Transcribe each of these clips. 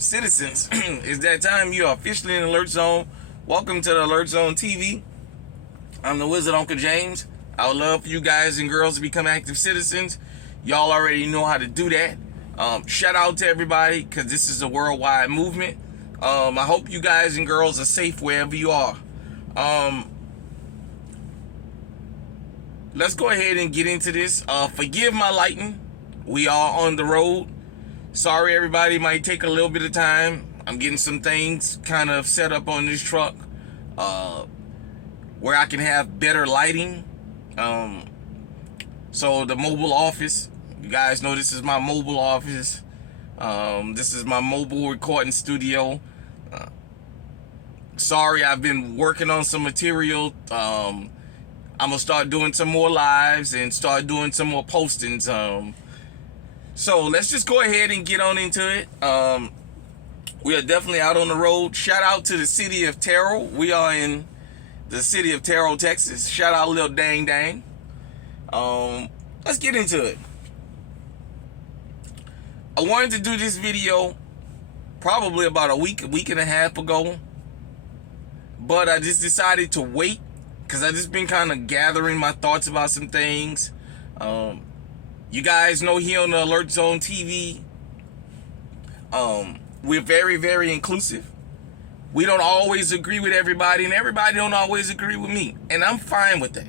citizens, it's that time. You are officially in Alert Zone. Welcome to the Alert Zone TV. I'm the Wizard Uncle James. I would love for you guys and girls to become active citizens. Y'all already know how to do that. Shout out to everybody, because this is a worldwide movement. I hope you guys and girls are safe wherever you are. Let's go ahead and get into this. Forgive my lighting. We are on the road. Sorry, everybody. Might take a little bit of time. I'm getting some things kind of set up on this truck where I can have better lighting. So the mobile office, you guys know this is my mobile office. This is my mobile recording studio. Sorry, I've been working on some material. I'm gonna start doing some more lives and start doing some more postings. So let's just go ahead and get on into it. We are definitely out on the road. Shout out to the city of Terrell. We are in the city of Terrell, Texas. Shout out Lil Dang Dang. Let's get into it. I wanted to do this video probably about a week and a half ago, but I just decided to wait because I just been kind of gathering my thoughts about some things. You guys know here on the Alert Zone TV, we're very, very inclusive. We don't always agree with everybody, and everybody don't always agree with me, and I'm fine with that.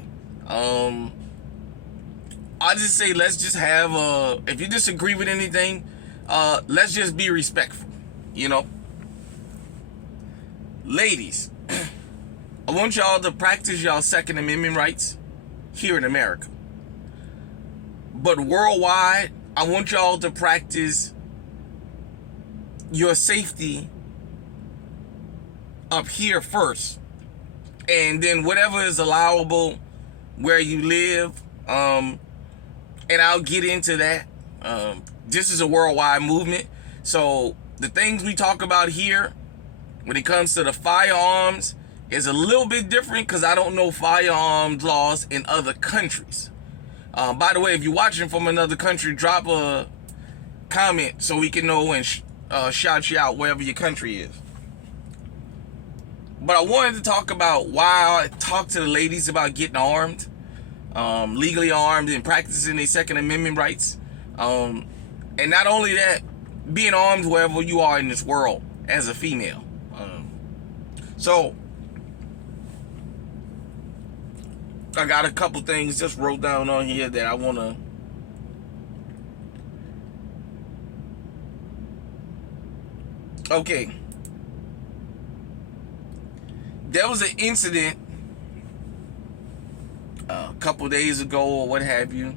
I just say let's just have if you disagree with anything, let's just be respectful, you know. Ladies, I want y'all to practice y'all Second Amendment rights here in America. But worldwide, I want y'all to practice your safety up here first. And then whatever is allowable where you live, and I'll get into that. This is a worldwide movement. So the things we talk about here when it comes to the firearms is a little bit different because I don't know firearms laws in other countries. By the way, if you're watching from another country, drop a comment so we can know and shout you out wherever your country is. But I wanted to talk about why I talk to the ladies about getting armed, legally armed, and practicing their Second Amendment rights. And not only that, being armed wherever you are in this world as a female. So I got a couple things just wrote down on here that I want to okay. There was an incident a couple days ago or what have you,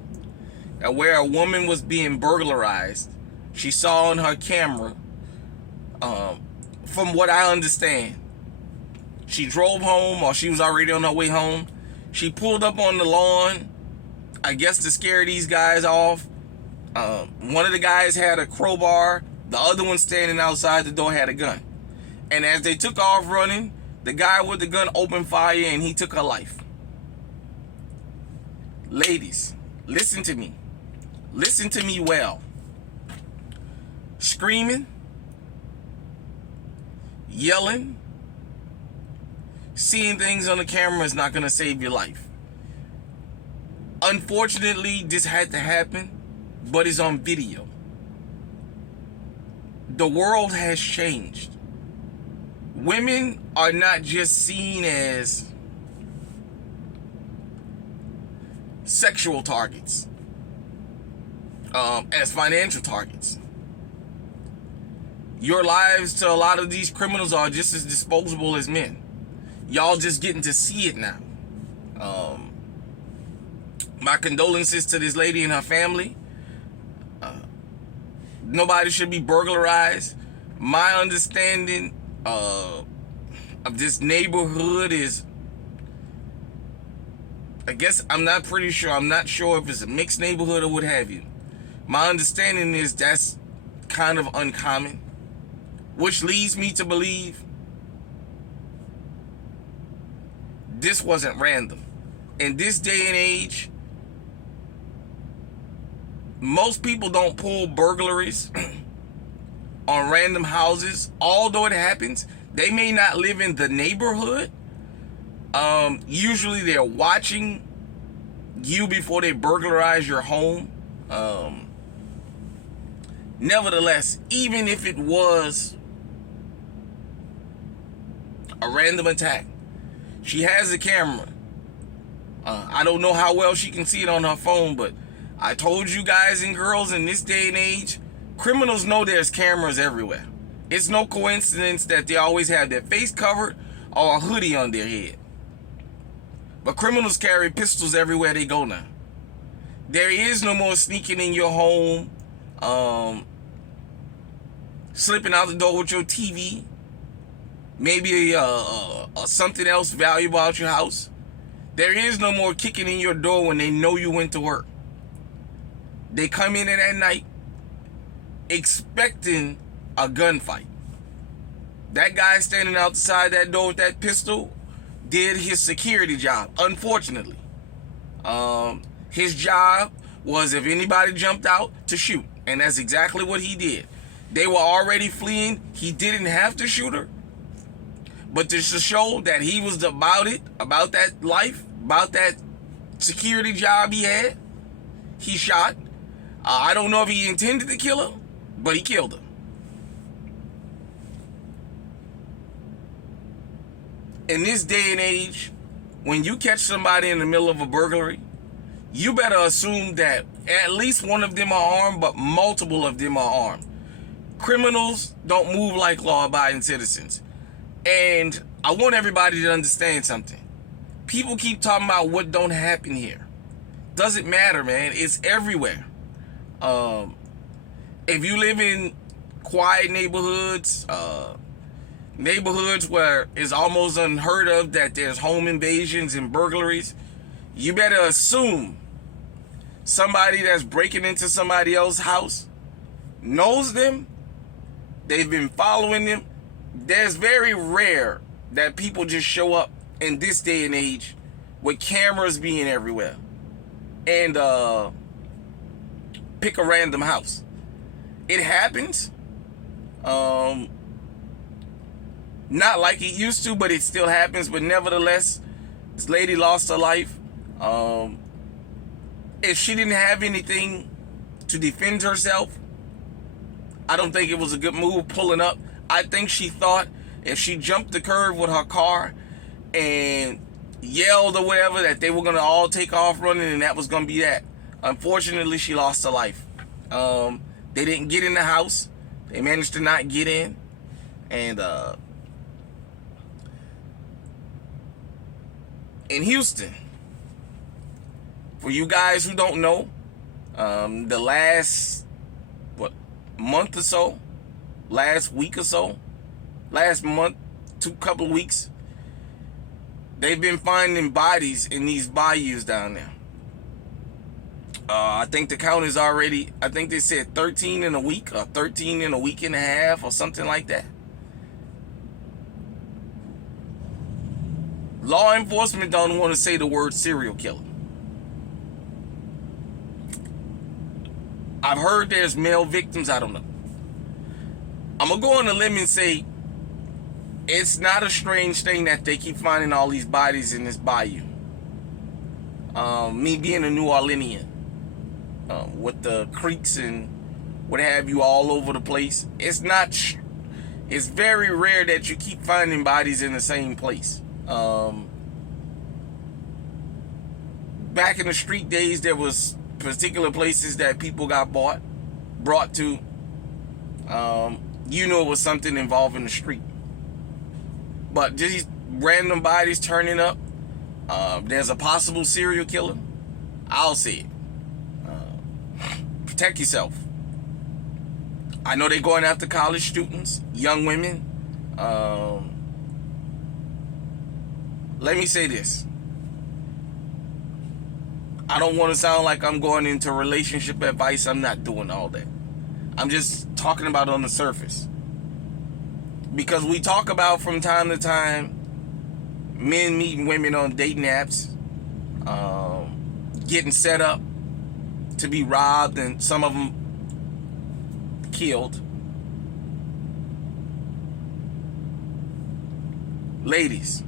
where a woman was being burglarized. She saw on her camera, from what I understand, she drove home or she was already on her way home. She pulled up on the lawn, I guess to scare these guys off. One of the guys had a crowbar. The other one standing outside the door had a gun. And as they took off running, the guy with the gun opened fire and he took her life. Ladies, listen to me. Listen to me well. Screaming, yelling, seeing things on the camera is not going to save your life. Unfortunately, this had to happen, but it's on video. The world has changed. Women are not just seen as sexual targets, as financial targets. Your lives to a lot of these criminals are just as disposable as men. Y'all just getting to see it now. My condolences to this lady and her family. Nobody should be burglarized. My understanding of this neighborhood is, I guess I'm not sure if it's a mixed neighborhood or what have you. My understanding is that's kind of uncommon, which leads me to believe this wasn't random. In this day and age, most people don't pull burglaries on random houses, although it happens, they may not live in the neighborhood. Usually they're watching you before they burglarize your home. Nevertheless, even if it was a random attack, she has a camera. I don't know how well she can see it on her phone, but I told you guys and girls, in this day and age, criminals know there's cameras everywhere. It's no coincidence that they always have their face covered or a hoodie on their head. But criminals carry pistols everywhere they go now. There is no more sneaking in your home, slipping out the door with your TV, maybe something else valuable out your house. There is no more kicking in your door when they know you went to work. They come in at night expecting a gunfight. That guy standing outside that door with that pistol did his security job, unfortunately. His job was, if anybody jumped out, to shoot. And that's exactly what he did. They were already fleeing. He didn't have to shoot her. But just to show that he was about it, about that life, about that security job he had, he shot. I don't know if he intended to kill her, but he killed her. In this day and age, when you catch somebody in the middle of a burglary, you better assume that at least one of them are armed, but multiple of them are armed. Criminals don't move like law-abiding citizens. And I want everybody to understand something. People keep talking about what don't happen here. Doesn't matter, man. It's everywhere. If you live in quiet neighborhoods, neighborhoods where it's almost unheard of that there's home invasions and burglaries, you better assume somebody that's breaking into somebody else's house knows them. They've been following them. There's very rare that people just show up in this day and age with cameras being everywhere and pick a random house. It happens. Not like it used to, but it still happens. But nevertheless, this lady lost her life. If she didn't have anything to defend herself, I don't think it was a good move pulling up. I think she thought if she jumped the curb with her car and yelled or whatever, that they were going to all take off running and that was going to be that. Unfortunately, she lost her life. They didn't get in the house. They managed to not get in. And in Houston, for you guys who don't know, the last month or so, last week or so, last month, couple of weeks, they've been finding bodies in these bayous down there. I think the count is already, I think they said 13 in a week or 13 in a week and a half or something like that. Law enforcement don't want to say the word serial killer. I've heard there's male victims. I don't know. I'm going to go on a limb and say it's not a strange thing that they keep finding all these bodies in this bayou. Me being a New Orleanian, with the creeks and what have you all over the place, it's very rare that you keep finding bodies in the same place. Back in the street days, there was particular places that people got brought to. You know, it was something involving the street. But these random bodies turning up, there's a possible serial killer. I'll say it. Protect yourself. I know they're going after college students, young women. Let me say this. I don't want to sound like I'm going into relationship advice. I'm not doing all that. I'm just talking about on the surface. Because we talk about from time to time men meeting women on dating apps, getting set up to be robbed and some of them killed. Ladies,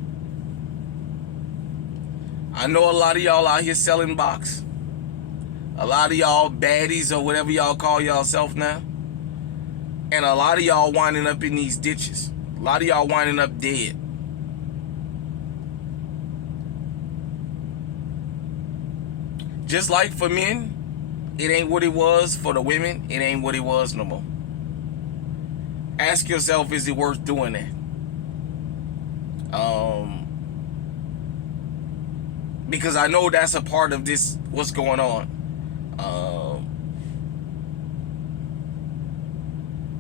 I know a lot of y'all out here selling box. A lot of y'all baddies or whatever y'all call yourself now. And a lot of y'all winding up in these ditches. A lot of y'all winding up dead. Just like for men, it ain't what it was. For the women, it ain't what it was no more. Ask yourself, is it worth doing that? Because I know that's a part of this, what's going on.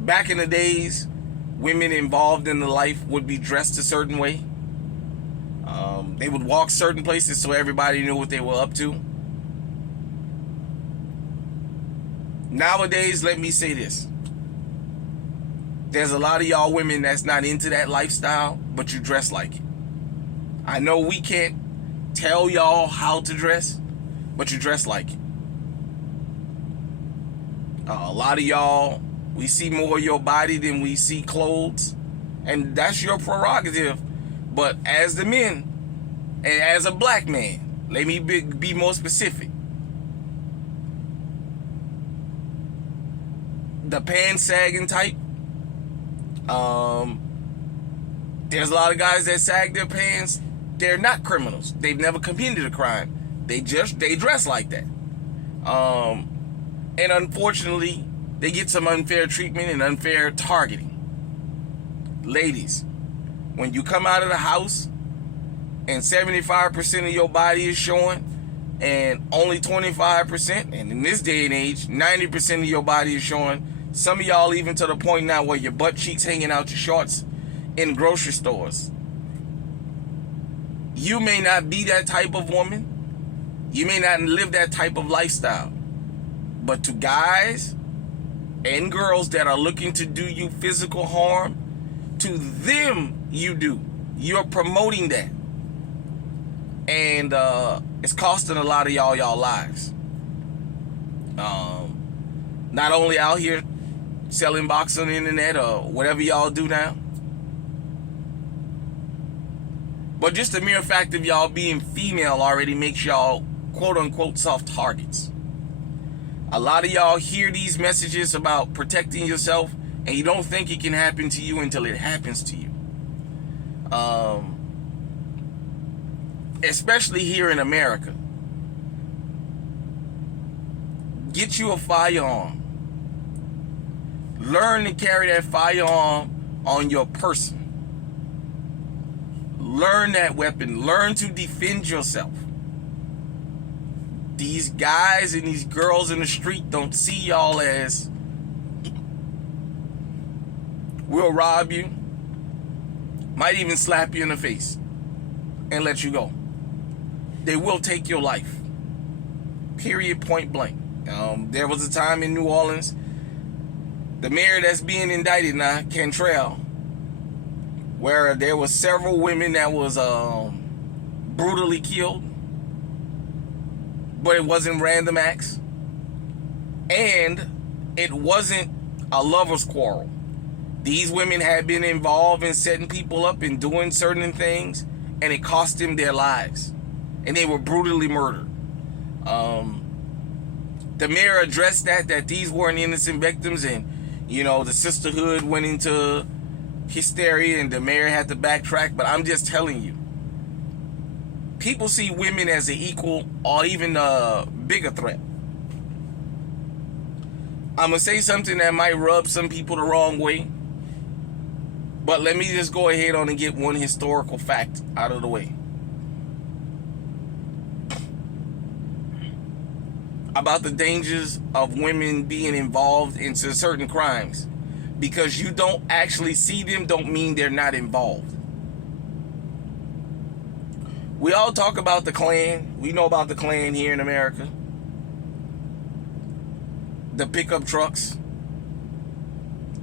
Back in the days, women involved in the life would be dressed a certain way. They would walk certain places so everybody knew what they were up to. Nowadays, let me say this. There's a lot of y'all women that's not into that lifestyle, but you dress like it. I know we can't tell y'all how to dress, but you dress like it. A lot of y'all, we see more of your body than we see clothes, and that's your prerogative. But as the men, and as a black man, let me be more specific. The pants sagging type. There's a lot of guys that sag their pants. They're not criminals. They've never committed a crime. They dress like that. And unfortunately, they get some unfair treatment and unfair targeting. Ladies, when you come out of the house and 75% of your body is showing and only 25%, and in this day and age, 90% of your body is showing, some of y'all even to the point now where your butt cheeks hanging out your shorts in grocery stores. You may not be that type of woman. You may not live that type of lifestyle. But to guys and girls that are looking to do you physical harm, to them you do. You're promoting that. And it's costing a lot of y'all lives. Not only out here selling box on the internet or whatever y'all do now, but just the mere fact of y'all being female already makes y'all quote-unquote soft targets. A lot of y'all hear these messages about protecting yourself, and you don't think it can happen to you until it happens to you. Especially here in America. Get you a firearm. Learn to carry that firearm on your person. Learn that weapon. Learn to defend yourself. These guys and these girls in the street don't see y'all as, we'll rob you, might even slap you in the face and let you go. They will take your life. Period, point blank. There was a time in New Orleans, the mayor that's being indicted now, Cantrell, where there was several women that was brutally killed, but it wasn't random acts, and it wasn't a lover's quarrel. These women had been involved in setting people up and doing certain things, and it cost them their lives, and they were brutally murdered. The mayor addressed that these weren't innocent victims, and the sisterhood went into hysteria and the mayor had to backtrack. But I'm just telling you, people see women as an equal or even a bigger threat. I'm going to say something that might rub some people the wrong way, but let me just go ahead on and get one historical fact out of the way. About the dangers of women being involved into certain crimes. Because you don't actually see them don't mean they're not involved. We all talk about the Klan. We know about the Klan here in America. The pickup trucks,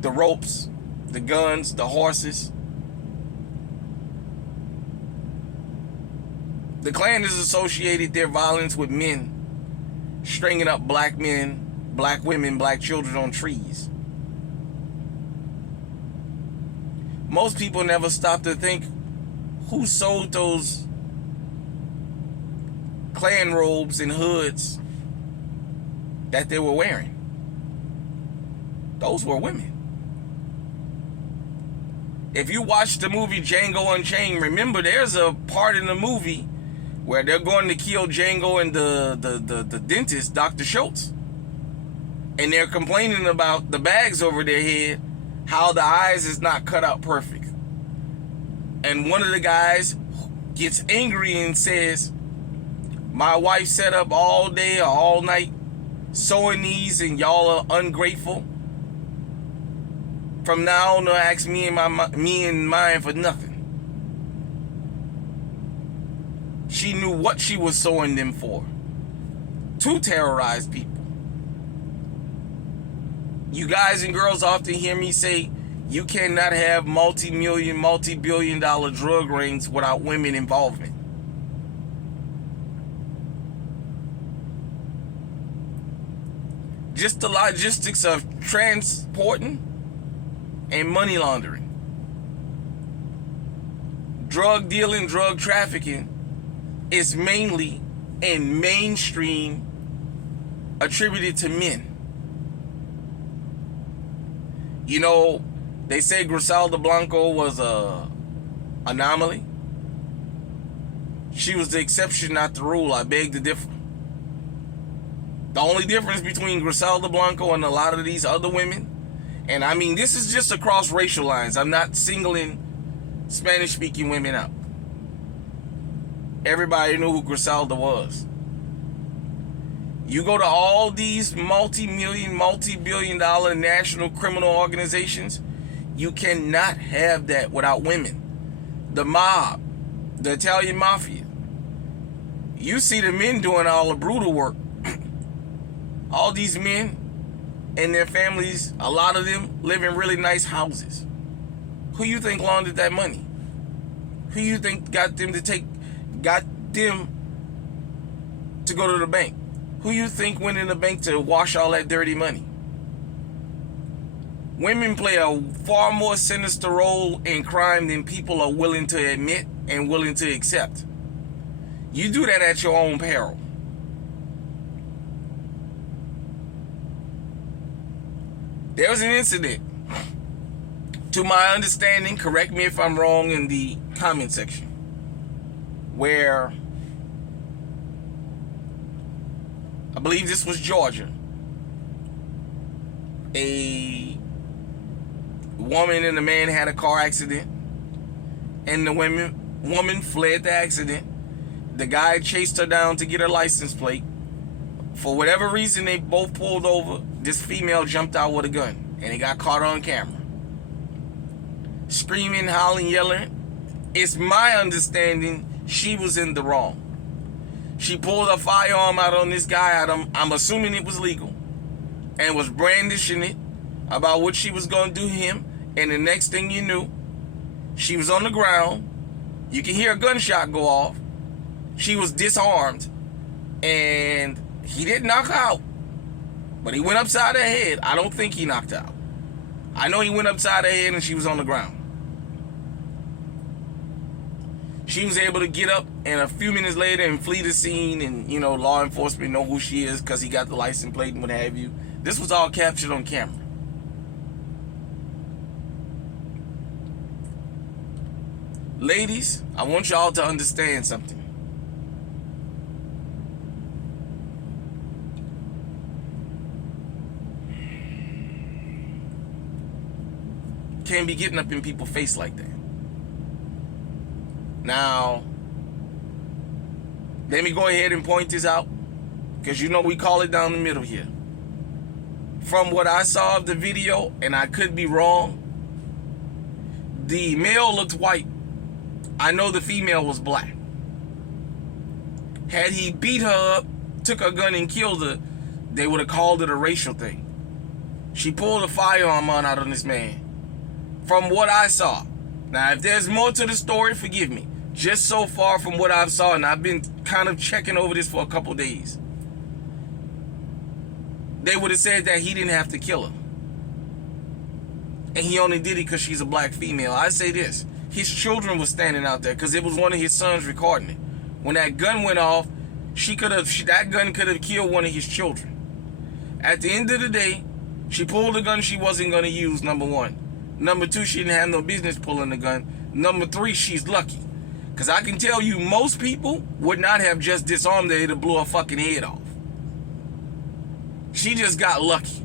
the ropes, the guns, the horses. The Klan has associated their violence with men stringing up black men, black women, black children on trees. Most people never stop to think who sold those Klan robes and hoods that they were wearing? Those were women. If you watch the movie Django Unchained, remember there's a part in the movie where they're going to kill Django and the dentist, Dr. Schultz. And they're complaining about the bags over their head, how the eyes is not cut out perfect. And one of the guys gets angry and says, my wife sat up all day or all night sewing these and y'all are ungrateful. From now on, ask me and mine for nothing. She knew what she was sewing them for. To terrorize people. You guys and girls often hear me say, you cannot have multi-million, multi-billion dollar drug rings without women involvement. Just the logistics of transporting and money laundering. Drug dealing, drug trafficking is mainly and mainstream attributed to men. You know, they say Griselda Blanco was a anomaly. She was the exception, not the rule. I beg to differ. The only difference between Griselda Blanco and a lot of these other women, and I mean this is just across racial lines. I'm not singling Spanish-speaking women out. Everybody knew who Griselda was. You go to all these multi-million, multi-billion dollar national criminal organizations, you cannot have that without women. The mob, the Italian mafia. You see the men doing all the brutal work. All these men and their families, a lot of them live in really nice houses. Who you think laundered that money? Who you think got them to go to the bank? Who you think went in the bank to wash all that dirty money? Women play a far more sinister role in crime than people are willing to admit and willing to accept. You do that at your own peril. There was an incident, to my understanding, correct me if I'm wrong in the comment section, where I believe this was Georgia. A woman and a man had a car accident, and the woman fled the accident. The guy chased her down to get her license plate. For whatever reason, they both pulled over. This female jumped out with a gun, and it got caught on camera. Screaming, howling, yelling. It's my understanding she was in the wrong. She pulled a firearm out on this guy. I'm assuming it was legal, and was brandishing it about what she was going to do to him. And the next thing you knew, she was on the ground. You can hear a gunshot go off. She was disarmed, and he didn't knock her out, but he went upside her head. I don't think he knocked her out. I know he went upside her head and she was on the ground. She was able to get up and a few minutes later and flee the scene, and law enforcement know who she is because he got the license plate and what have you. This was all captured on camera. Ladies, I want y'all to understand something. Can't be getting up in people's face like that. Now, let me go ahead and point this out, because we call it down the middle here. From what I saw of the video, and I could be wrong, the male looked white. I know the female was black. Had he beat her up, took her gun and killed her, they would have called it a racial thing. She pulled a firearm out on this man. From what I saw. Now, if there's more to the story, forgive me. Just so far from what I've saw, and I've been kind of checking over this for a couple days, they would have said that he didn't have to kill her. And he only did it because she's a black female. I say this. his children were standing out there because it was one of his sons recording it. When that gun went off, that gun could have killed one of his children. At the end of the day, she pulled a gun she wasn't going to use, number one. Number two, she didn't have no business pulling the gun. Number three, she's lucky. Because I can tell you, most people would not have just disarmed her to blow her fucking head off. She just got lucky.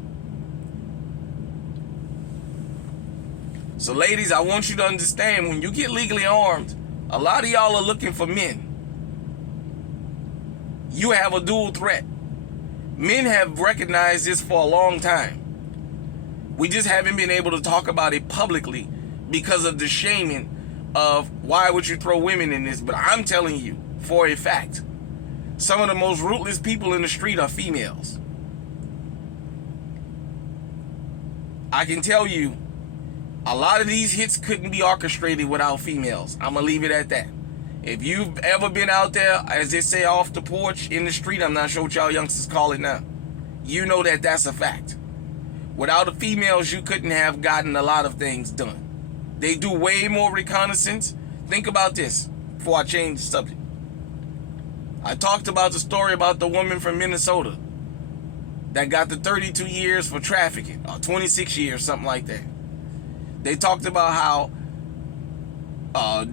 So ladies, I want you to understand, when you get legally armed, a lot of y'all are looking for men. You have a dual threat. Men have recognized this for a long time. We just haven't been able to talk about it publicly because of the shaming of why would you throw women in this. But I'm telling you, for a fact, some of the most ruthless people in the street are females. I can tell you, a lot of these hits couldn't be orchestrated without females. I'm going to leave it at that. If you've ever been out there, as they say, off the porch, in the street, I'm not sure what y'all youngsters call it now, you know that that's a fact. Without the females, you couldn't have gotten a lot of things done. They do way more reconnaissance. Think about this before I change the subject. I talked about the story about the woman from Minnesota that got the 32 years for trafficking, or 26 years, something like that. They talked about how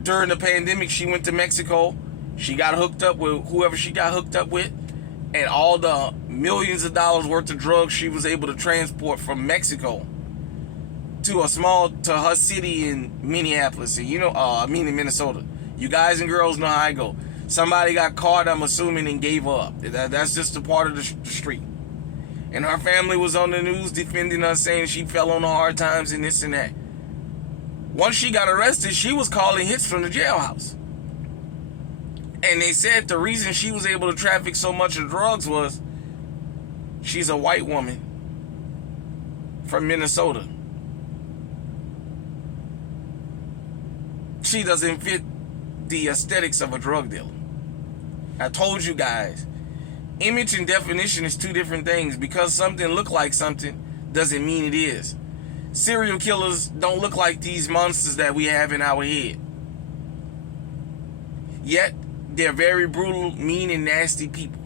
during the pandemic, she went to Mexico. She got hooked up with whoever she got hooked up with, and all the millions of dollars worth of drugs she was able to transport from Mexico to her city in Minneapolis, and in Minnesota. You guys and girls know how I go. Somebody got caught, I'm assuming, and gave up. That's just a part of the street. And her family was on the news defending her, saying she fell on the hard times and this and that. Once she got arrested, she was calling hits from the jailhouse. And they said the reason she was able to traffic so much of drugs was she's a white woman from Minnesota. She doesn't fit the aesthetics of a drug dealer. I told you guys, image and definition is two different things. Because something look like something doesn't mean it is. Serial killers don't look like these monsters that we have in our head. Yet, they're very brutal, mean, and nasty people.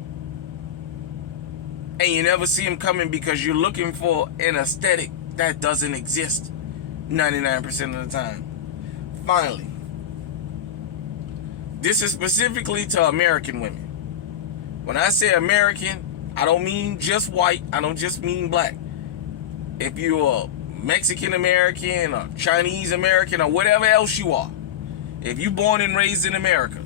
And you never see them coming because you're looking for an aesthetic that doesn't exist 99% of the time. Finally, this is specifically to American women. When I say American, I don't mean just white. I don't just mean black. If you're a Mexican American or Chinese American or whatever else you are, if you're born and raised in America,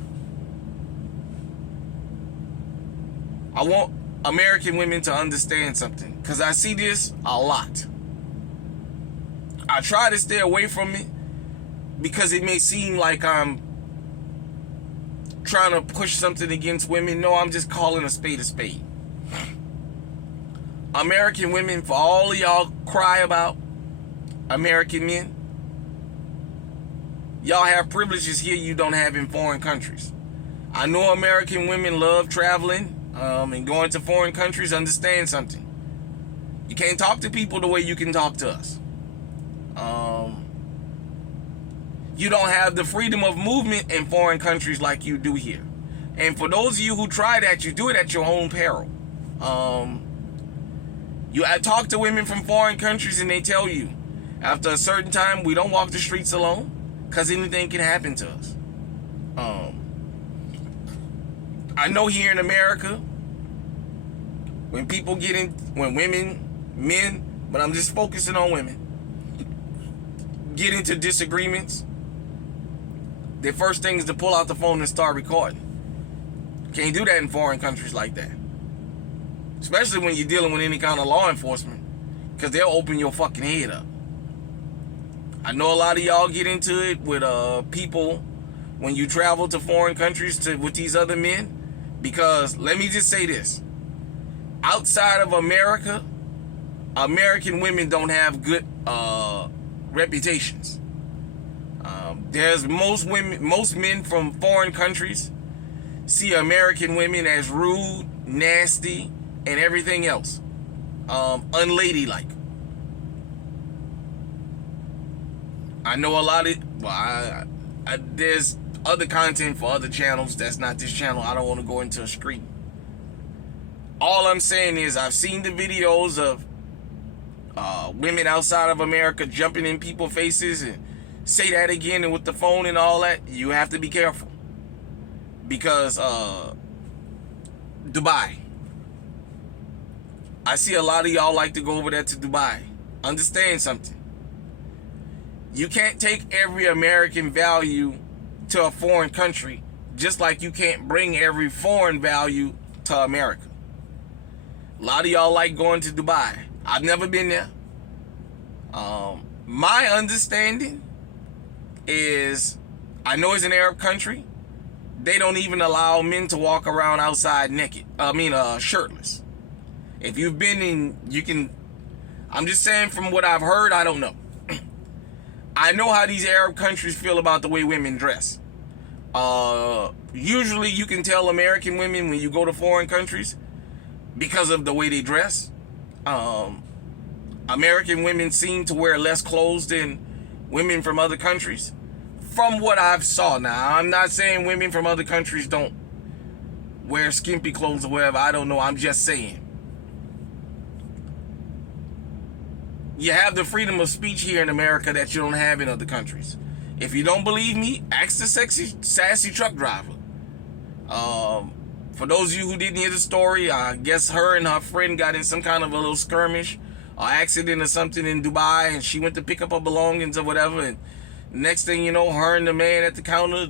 I want American women to understand something, because I see this a lot. I try to stay away from it because it may seem like I'm trying to push something against women. No, I'm just calling a spade a spade. American women, for all of y'all cry about American men, y'all have privileges here you don't have in foreign countries. I know American women love traveling and going to foreign countries. Understand something. You can't talk to people the way you can talk to us. You don't have the freedom of movement in foreign countries like you do here. And for those of you who try that, you do it at your own peril. I talk to women from foreign countries and they tell you, after a certain time, we don't walk the streets alone because anything can happen to us. I know here in America, when men, but I'm just focusing on women, get into disagreements, their first thing is to pull out the phone and start recording. Can't do that in foreign countries like that. Especially when you're dealing with any kind of law enforcement, because they'll open your fucking head up. I know a lot of y'all get into it with people when you travel to foreign countries with these other men, because let me just say this. Outside of America, American women don't have good reputations. There's most men from foreign countries see American women as rude, nasty, and everything else. Unladylike. I know a lot of, there's other content for other channels that's not this channel. I don't want to go into a screen. All I'm saying is I've seen the videos of women outside of America jumping in people's faces, and say that again, and with the phone and all that, you have to be careful. Because Dubai, I see a lot of y'all like to go over there to Dubai. Understand something. You can't take every American value to a foreign country, just like you can't bring every foreign value to America. A lot of y'all like going to Dubai. I've never been there. My understanding is, I know it's an Arab country. They don't even allow men to walk around outside naked. Shirtless. If you've been in, you can. I'm just saying from what I've heard, I don't know. I know how these Arab countries feel about the way women dress. Usually you can tell American women when you go to foreign countries because of the way they dress. American women seem to wear less clothes than women from other countries. From what I've saw. Now, I'm not saying women from other countries don't wear skimpy clothes or whatever. I don't know. I'm just saying. You have the freedom of speech here in America that you don't have in other countries. If you don't believe me, ask the sassy truck driver. For those of you who didn't hear the story, I guess her and her friend got in some kind of a little skirmish or accident or something in Dubai, and she went to pick up her belongings or whatever, and next thing you know, her and the man at the counter,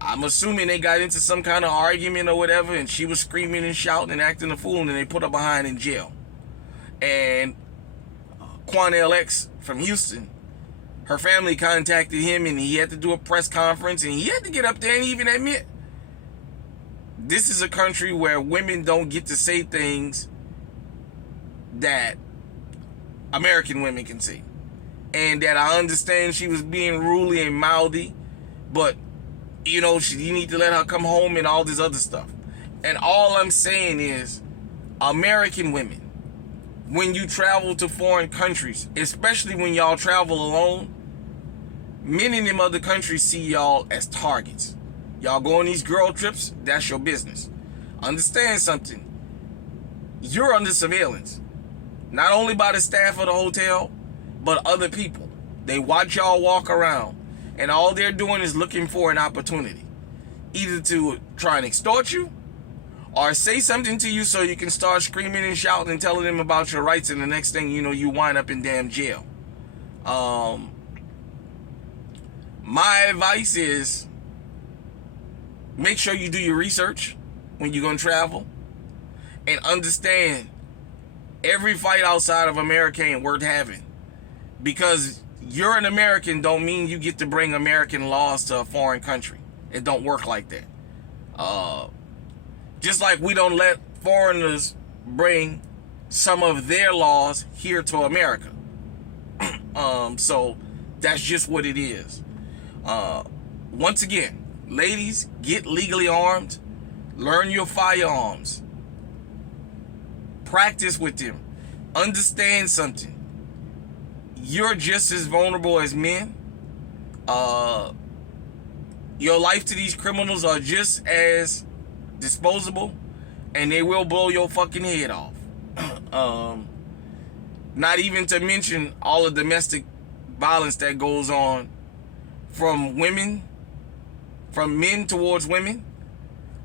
I'm assuming they got into some kind of argument or whatever, and she was screaming and shouting and acting a fool, and they put her behind in jail. And Quan LX from Houston, her family contacted him, and he had to do a press conference, and he had to get up there and even admit, this is a country where women don't get to say things that American women can say. And that I understand she was being ruly and mouthy, but, you need to let her come home and all this other stuff. And all I'm saying is, American women, when you travel to foreign countries, especially when y'all travel alone, men in them other countries see y'all as targets. Y'all go on these girl trips, that's your business. Understand something. You're under surveillance. Not only by the staff of the hotel, but other people. They watch y'all walk around, and all they're doing is looking for an opportunity. Either to try and extort you, or say something to you so you can start screaming and shouting and telling them about your rights, and the next thing you know, you wind up in damn jail. My advice is, make sure you do your research when you're going to travel, and understand every fight outside of America ain't worth having. Because you're an American don't mean you get to bring American laws to a foreign country. It don't work like that. Just like we don't let foreigners bring some of their laws here to America. So that's just what it is. Once again, ladies, get legally armed. Learn your firearms. Practice with them. Understand something. You're just as vulnerable as men. Your life to these criminals are just as disposable, and they will blow your fucking head off. Not even to mention all the domestic violence that goes on from women, from men towards women,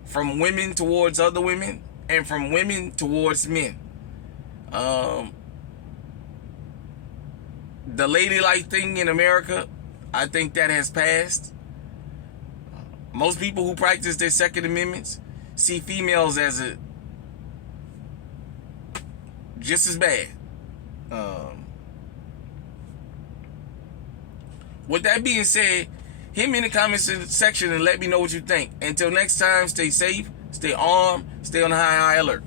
from women towards other women, and from women towards men. The ladylike thing in America, I think that has passed. Most people who practice their Second Amendments see females as just as bad. With that being said, hit me in the comments section and let me know what you think. Until next time, stay safe, stay armed, stay on high alert.